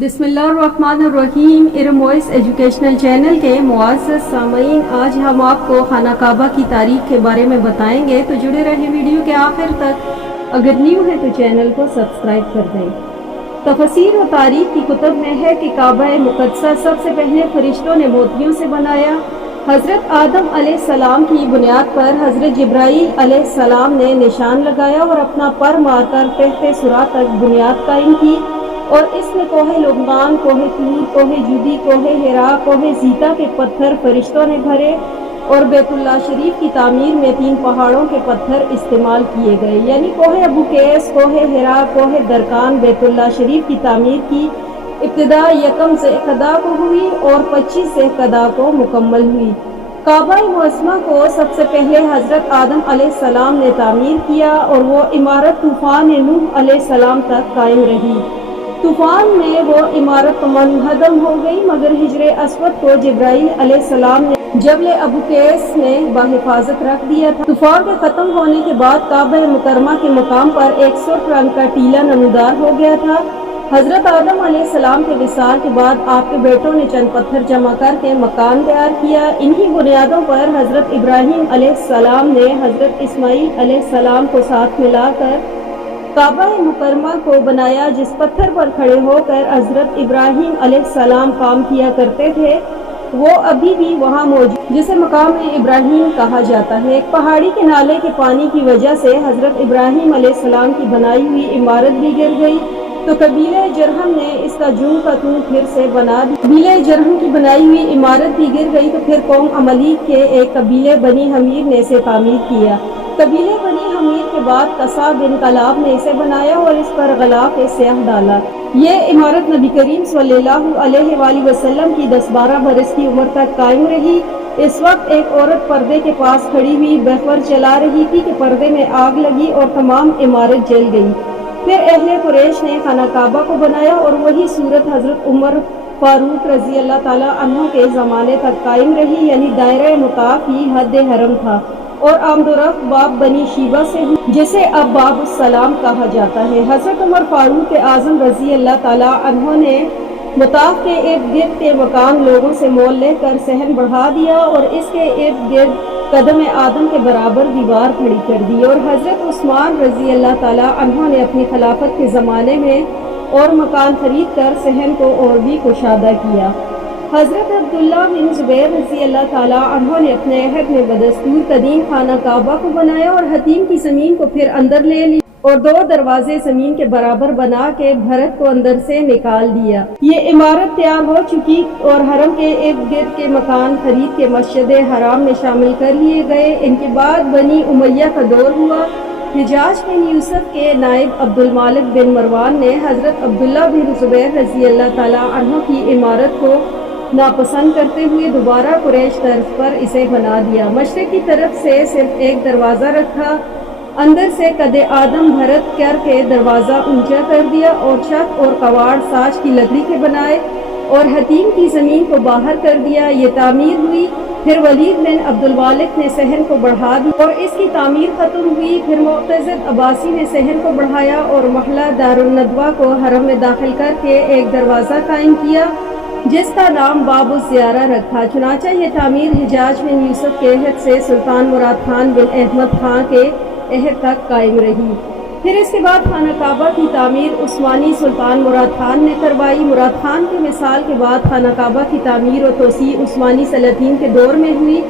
बिस्मिल्लाहिर्रहमानिर्रहीम। Iram voice educational channel के मुआज़्ज़ज़ सामईन, आज हम आपको खाना काबा की तारीख के बारे में बताएंगे, तो जुड़े रहे वीडियो के आखिर तक। अगर न्यू है तो चैनल को सब्सक्राइब कर दें। तफसीर और तारीख की कुतुब में है कि काबा मुक़द्दसा सबसे पहले फरिश्तों ने मोतियों से बनाया। हज़रत आदम अलैहिस्सलाम की बुनियाद पर हज़रत जिब्राईल अलैहिस्सलाम ने निशान लगाया और अपना पर मारकर तहते सुरा तक बुनियाद कायम की, और इसमें कोहे लुबनान, कोहे तूर, कोहे जुदी, कोहे हिरा, कोहे जीता के पत्थर फरिश्तों ने भरे, और बैतुल्लाह शरीफ की तामीर में 3 पहाड़ों के पत्थर इस्तेमाल किए गए, यानी कोहे अबू कैस, कोहे हिरा, कोहे दरकान। बैतुल्लाह शरीफ की तामीर की इब्तिदा 1 ज़िल्क़दा को हुई और 25 ज़िल्क़दा को मुकम्मल हुई। काबा मुअज़्ज़मा को सबसे पहले हज़रत आदम अलैहिस्सलाम ने तामीर किया और वो इमारत तूफ़ान नूह अलैहिस्सलाम तक कायम रही। तूफान में वो इमारत मुनहदम हो गई, मगर हिजरे अस्वद को जिब्राईल अलैहिस्सलाम ने जबल अबू कैस में बाहिफाजत रख दिया था। तूफान के ख़त्म होने के बाद काबा मुकर्रमा के मकाम पर एक सुर्ख रंग का टीला नमूदार हो गया था। हज़रत आदम अलैहिस्सलाम के विसाल के बाद आपके बेटों ने चंद पत्थर जमा करके मकान तैयार किया। इन्हीं बुनियादों पर हज़रत इब्राहीम अलैहिस्सलाम ने हज़रत इस्माईल अलैहिस्सलाम को साथ मिलाकर काबा मुकर्रमा को बनाया, जिस पत्थर पर खड़े होकर हज़रत इब्राहीम अलैहिस्सलाम काम किया करते थे वो अभी भी वहाँ मौजूद, जिसे मकाम इब्राहीम कहा जाता है। एक पहाड़ी के नाले के पानी की वजह से हज़रत इब्राहीम अलैहिस्सलाम की बनाई हुई इमारत भी गिर गई, तो कबीले जरहम ने इसका जूं का तू फिर से बना दिया। कबीले जरहम की बनाई हुई इमारत भी गिर गई, तो फिर कौम अमलीक के एक कबीले बनी हमीर ने इसे तामीर किया। कबीले बनी हमीर के बाद कसा बिन कलाब ने इसे बनाया और इस पर गलाफ स्याह डाला। ये इमारत नबी करीम सल्लल्लाहु अलैहि वसल्लम की 10-12 बरस की उम्र तक कायम रही। इस वक्त एक औरत पर्दे के पास खड़ी हुई बफर चला रही थी कि पर्दे में आग लगी और तमाम इमारत जल गई। फिर अहले कुरैश ने खाना काबा को बनाया और वही सूरत हजरत उमर फारूक रजी अल्लाह ताला अन्हु के ज़माने तक कायम रही, यानी दायरा मुताफ ही हद हरम था और आमदोरफ्त बाब बनी शीबा से हुई, जिसे अब बाबुस्सलाम कहा जाता है। हजरत उमर फारूक आज़म रजी अल्लाह ताला अन्हु ने मुताफ के इर्द गिर्द के मकान लोगों से मोल लेकर सहन बढ़ा दिया और इसके इर्द गिर्द कदम आदम के बराबर दीवार खड़ी कर दी, और हजरत उस्मान रजी अल्लाह ताला अन्हु ने अपनी खिलाफत के ज़माने में और मकान खरीद कर सहन को और भी कुशादा किया। हज़रत अब्दुल्ला बिन ज़ुबैर रज़ी अल्लाह ताला अन्हु ने अपने अहद में बदस्तूर कदीम खाना काबा को बनाया और हतीम की ज़मीन को फिर अंदर ले ली और 2 दरवाजे ज़मीन के बराबर बना के भरत को अंदर से निकाल दिया। ये इमारत तैयार हो चुकी और हरम के इर्द गिर्द के मकान खरीद के मस्जिद हराम में शामिल कर लिए गए। इनके बाद बनी उमैया का दौर हुआ। हिजाज बिन यूसुफ के नायब अब्दुल मालिक बिन मरवान ने हज़रत अब्दुल्ला बिन ज़ुबैर रज़ी अल्लाह ताला अन्हु की इमारत को नापसंद करते हुए दोबारा कुरैश तर्ज पर इसे बना दिया। मशरिक की तरफ से सिर्फ एक दरवाज़ा रखा, अंदर से कदे आदम भरत करके दरवाज़ा ऊंचा कर दिया और छत और कवाड़ साज की लकड़ी के बनाए और हतीम की ज़मीन को बाहर कर दिया। ये तामीर हुई। फिर वलीद बिन अब्दुल वालिद ने सहन को बढ़ा दिया और इसकी तामीर ख़त्म हुई। फिर मुअतज़िद अब्बासी ने सहन को बढ़ाया और महला दारुन नदवा को हरम में दाखिल करके एक दरवाज़ा कायम किया, जिसका नाम बाबुज़्ज़ियारा रखा। चुनांचे ये तामीर हिजाज बिन यूसुफ के अहद से सुल्तान मुराद खान बिन अहमद खान के अहद तक कायम रही। फिर इसके बाद खाना काबा की तामीर उस्मानी सुल्तान मुराद खान ने करवाई। मुराद खान के विसाल के बाद खाना काबा की तामीर और तोसी उस्मानी सलातीन के दौर में हुई।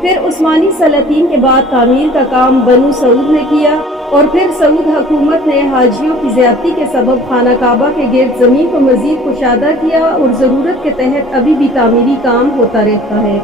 फिर उस्मानी सलातीन के बाद तामीर का काम बनु सऊद ने किया और फिर सऊद हुकूमत ने हाजियों की ज़्यादती के सबब खाना काबा के गिर्द ज़मीन को मज़ीद कुशादा किया और ज़रूरत के तहत अभी भी तामीरी काम होता रहता है।